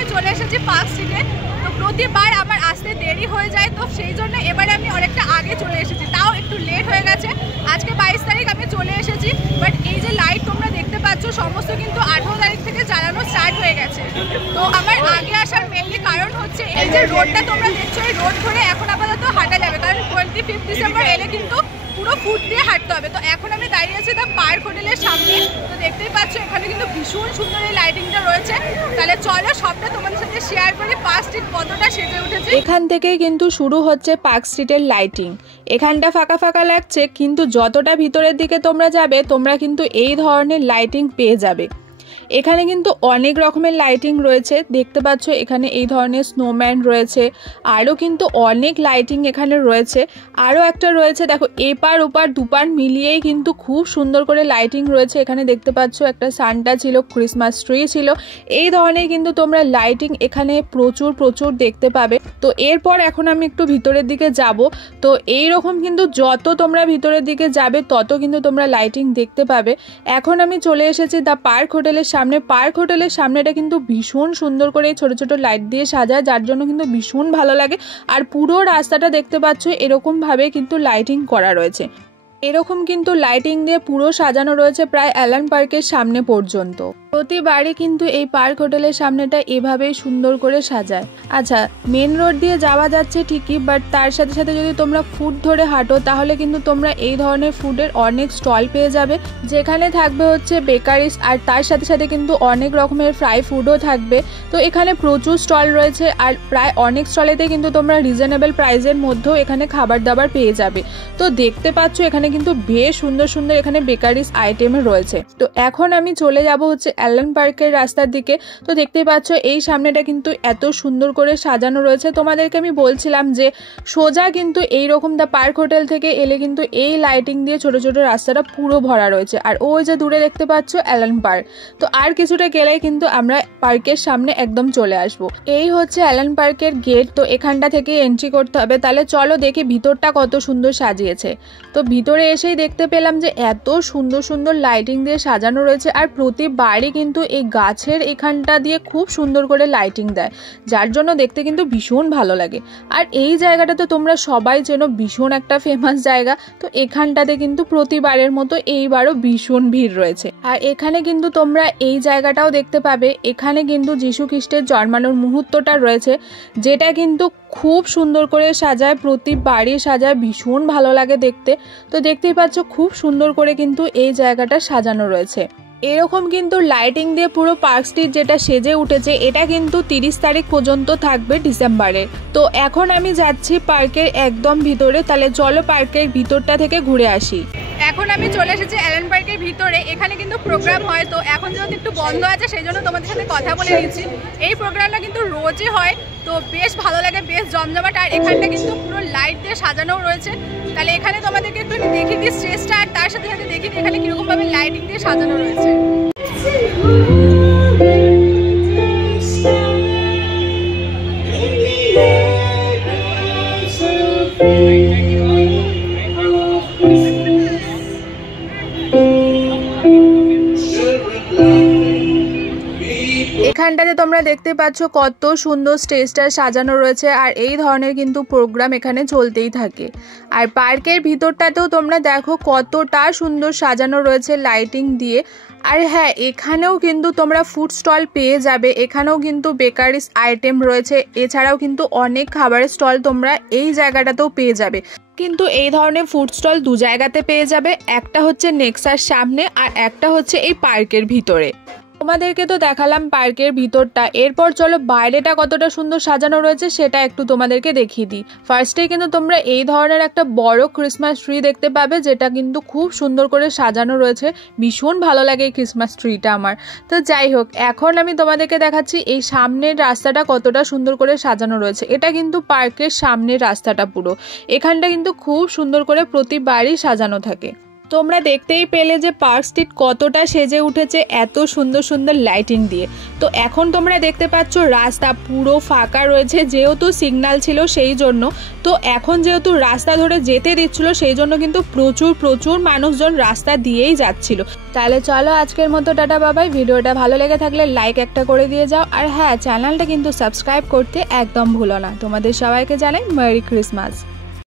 আমি চলে এসেছি পার্ক স্ট্রিটে। তো প্রতিবার আমার আসতে দেরি হয়ে যায়, তো সেই জন্য এবারে আমি অনেকটা আগে চলে এসেছি, তাও একটু লেট হয়ে গেছে। আজকে 22 তারিখ আমি চলে এসেছি, বাট এই যে লাইট তোমরা দেখতে পাচ্ছ সমস্ত কিন্তু 18 তারিখ থেকে চালানো স্টার্ট হয়ে গেছে। তো আমার আগে আসার মেনলি কারণ হচ্ছে এই যে রোডটা তোমরা দেখছো, এই রোড ধরে এখন আপাতত হাঁটা যাবে, কারণ 25 ডিসেম্বর এলে কিন্তু পুরো ফুট দিয়ে হাঁটতে হবে। তো এখন আমি দাঁড়িয়ে আছি দ্য পার্ক হোটেলের সামনে। তো দেখতেই পাচ্ছ এখানে কিন্তু ভীষণ সুন্দর এই লাইটিংটা রয়েছে। তাহলে চলো সবটা তোমাদের সাথে শেয়ার করি পার্ক স্ট্রিট কতটা সেজে উঠেছে। এখান থেকেই কিন্তু শুরু হচ্ছে পার্ক স্ট্রিটের লাইটিং। এখানটা ফাঁকা ফাঁকা লাগছে, কিন্তু যতটা ভিতরের দিকে তোমরা যাবে তোমরা কিন্তু এই ধরনের লাইটিং পেয়ে যাবে। এখানে কিন্তু অনেক রকমের লাইটিং রয়েছে, দেখতে পাচ্ছ এখানে এই ধরনের স্নোম্যান রয়েছে, আরও কিন্তু অনেক লাইটিং এখানে রয়েছে। আরও একটা রয়েছে দেখো, এপার ওপার দুপার মিলিয়েই কিন্তু খুব সুন্দর করে লাইটিং রয়েছে। এখানে দেখতে পাচ্ছ একটা সান্টা ছিল, ক্রিসমাস ট্রি ছিল, এই ধরনের কিন্তু তোমরা লাইটিং এখানে প্রচুর প্রচুর দেখতে পাবে। তো এরপর এখন আমি একটু ভিতরের দিকে যাব। তো এই রকম কিন্তু যত তোমরা ভিতরের দিকে যাবে তত কিন্তু তোমরা লাইটিং দেখতে পাবে। এখন আমি চলে এসেছি দ্য পার্ক হোটেলের সামনে। পার্ক হোটেলের সামনেটা কিন্তু ভীষণ সুন্দর করে ছোট ছোট লাইট দিয়ে সাজায়, যার জন্য কিন্তু ভীষণ ভালো লাগে। আর পুরো রাস্তাটা দেখতে পাচ্ছ এরকম ভাবে কিন্তু লাইটিং করা রয়েছে। এরকম কিন্তু লাইটিং দিয়ে পুরো সাজানো রয়েছে প্রায় অ্যালান পার্কের সামনে পর্যন্ত। প্রতিবারই কিন্তু এই পার্ক হোটেলের সামনেটা এভাবেই সুন্দর করে সাজায়। আচ্ছা, মেন রোড দিয়ে যাওয়া যাচ্ছে ঠিকই, বাট তার সাথে সাথে যদি তোমরা ফুড ধরে হাঁটো তাহলে কিন্তু তোমরা এই ধরনের ফুডের অনেক স্টল পেয়ে যাবে, যেখানে থাকবে হচ্ছে বেকারিস, আর তার সাথে সাথে কিন্তু অনেক রকমের ফ্রাই ফুডও থাকবে। তো এখানে প্রচুর স্টল রয়েছে, আর প্রায় অনেক স্টলেতে কিন্তু তোমরা রিজনেবল প্রাইসের মধ্যেও এখানে খাবার দাবার পেয়ে যাবে। তো দেখতে পাচ্ছ এখানে কিন্তু বেশ সুন্দর সুন্দর এখানে বেকারিস আইটেম রয়েছে। তো এখন আমি চলে যাব হচ্ছে অ্যালান পার্কের রাস্তার দিকে। তো দেখতেই পাচ্ছ এই সামনেটা কিন্তু এত সুন্দর করে সাজানো রয়েছে। তোমাদেরকে আমি বলছিলাম যে সোজা কিন্তু এইরকম দ্য পার্ক হোটেল থেকে এলে কিন্তু এই লাইটিং দিয়ে ছোট ছোট রাস্তাটা পুরো ভরা রয়েছে। আর ওই যে দূরে দেখতে পাচ্ছ অ্যালান পার্ক। তো আর কিছুটা গেলেই কিন্তু আমরা পার্কের সামনে একদম চলে আসব। এই হচ্ছে অ্যালান পার্কের গেট। তো এখানটা থেকে এন্ট্রি করতে হবে। তাহলে চলো দেখি ভিতরটা কত সুন্দর সাজিয়েছে। তো ভিতরে এসেই দেখতে পেলাম যে এত সুন্দর সুন্দর লাইটিং দিয়ে সাজানো রয়েছে, আর প্রতিবারই কিন্তু এই গাছের এখানটা দিয়ে খুব সুন্দর করে লাইটিং দেয়, যার জন্য দেখতে কিন্তু ভীষণ ভালো লাগে। আর এই জায়গাটা তো তোমরা সবাই চেনো, ভীষণ একটা ফেমাস জায়গা। তো এখানটাতে কিন্তু প্রতিবারের মতো এইবারও ভীষণ ভিড় রয়েছে। আর এখানে কিন্তু তোমরা এই জায়গাটাও দেখতে পাবে, এখানে কিন্তু যীশু খ্রিস্টের জন্মানোর মুহূর্তটা রয়েছে, যেটা কিন্তু খুব সুন্দর করে সাজায়, প্রতিবারই সাজায়, ভীষণ ভালো লাগে দেখতে। তো দেখতেই পাচ্ছ খুব সুন্দর করে কিন্তু এই জায়গাটা সাজানো রয়েছে। এরকম কিন্তু লাইটিং দিয়ে পুরো পার্ক স্ট্রিট যেটা সেজে উঠেছে, এটা কিন্তু 30 তারিখ পর্যন্ত থাকবে ডিসেম্বরের। তো এখন আমি যাচ্ছি পার্কের একদম ভিতরে। তাহলে চলো পার্কের ভিতরটা থেকে ঘুরে আসি। এখন আমি চলে এসেছি অ্যালান পার্কের ভিতরে। এখানে কিন্তু প্রোগ্রাম হয়, তো এখন যেহেতু একটু বন্ধ আছে সেই জন্য তোমাদের সাথে কথা বলে নিচ্ছি। এই প্রোগ্রামটা কিন্তু রোজই হয়, তো বেশ ভালো লাগে, বেশ জমজমাট। আর এখানটা কিন্তু পুরো লাইট দিয়ে সাজানো রয়েছে। তাহলে এখানে তোমাদেরকে একটু দেখি দিই স্টেজটা, আর তার সাথে সাথে দেখি এখানে কিরকম ভাবে লাইটিং দিয়ে সাজানো রয়েছে। এখানটাতে তোমরা দেখতে পাচ্ছ কত সুন্দর স্টেজটা সাজানো রয়েছে, আর এই ধরনের কিন্তু প্রোগ্রাম এখানে চলতেই থাকে। আর পার্কের ভিতরটাতেও তোমরা দেখো কতটা সুন্দর সাজানো রয়েছে লাইটিং দিয়ে। আর হ্যাঁ, এখানেও কিন্তু তোমরা ফুড স্টল পেয়ে যাবে, এখানেও কিন্তু বেকারিস আইটেম রয়েছে, এছাড়াও কিন্তু অনেক খাবারের স্টল তোমরা এই জায়গাটাতেও পেয়ে যাবে। কিন্তু এই ধরনের ফুড স্টল দু জায়গাতে পেয়ে যাবে, একটা হচ্ছে নেক্সার সামনে আর একটা হচ্ছে এই পার্কের ভিতরে। তোমাদেরকে তো দেখালাম পার্কের ভিতরটা, এরপর চলো বাইরেটা কতটা সুন্দর সাজানো রয়েছে সেটা একটু তোমাদেরকে দেখিয়ে দিই। ফার্স্টেই কিন্তু তোমরা এই ধরনের একটা বড় ক্রিসমাস ট্রি দেখতে পাবে, যেটা কিন্তু খুব সুন্দর করে সাজানো রয়েছে। ভীষণ ভালো লাগে এই ক্রিসমাস ট্রিটা আমার। তো যাই হোক, এখন আমি তোমাদেরকে দেখাচ্ছি এই সামনের রাস্তাটা কতটা সুন্দর করে সাজানো রয়েছে। এটা কিন্তু পার্কের সামনের রাস্তাটা পুরো। এখানটা কিন্তু খুব সুন্দর করে প্রতিবারই সাজানো থাকে। তোমরা দেখতেই পেলে যে পার্ক স্ট্রিট কতটা সেজে উঠেছে এত সুন্দর সুন্দর লাইটিং দিয়ে। তো এখন তোমরা দেখতে পাচ্ছ রাস্তা পুরো ফাঁকা রয়েছে, যেহেতু সিগন্যাল ছিল সেই জন্য। তো এখন যেহেতু রাস্তা ধরে যেতে দিচ্ছিল সেই জন্য কিন্তু প্রচুর প্রচুর মানুষজন রাস্তা দিয়েই যাচ্ছিল। তাহলে চলো আজকের মতো টাটা বাবাই। ভিডিওটা ভালো লেগে থাকলে লাইক একটা করে দিয়ে যাও, আর হ্যাঁ চ্যানেলটা কিন্তু সাবস্ক্রাইব করতে একদম ভুলো না। তোমাদের সবাইকে জানাই মেরি ক্রিসমাস।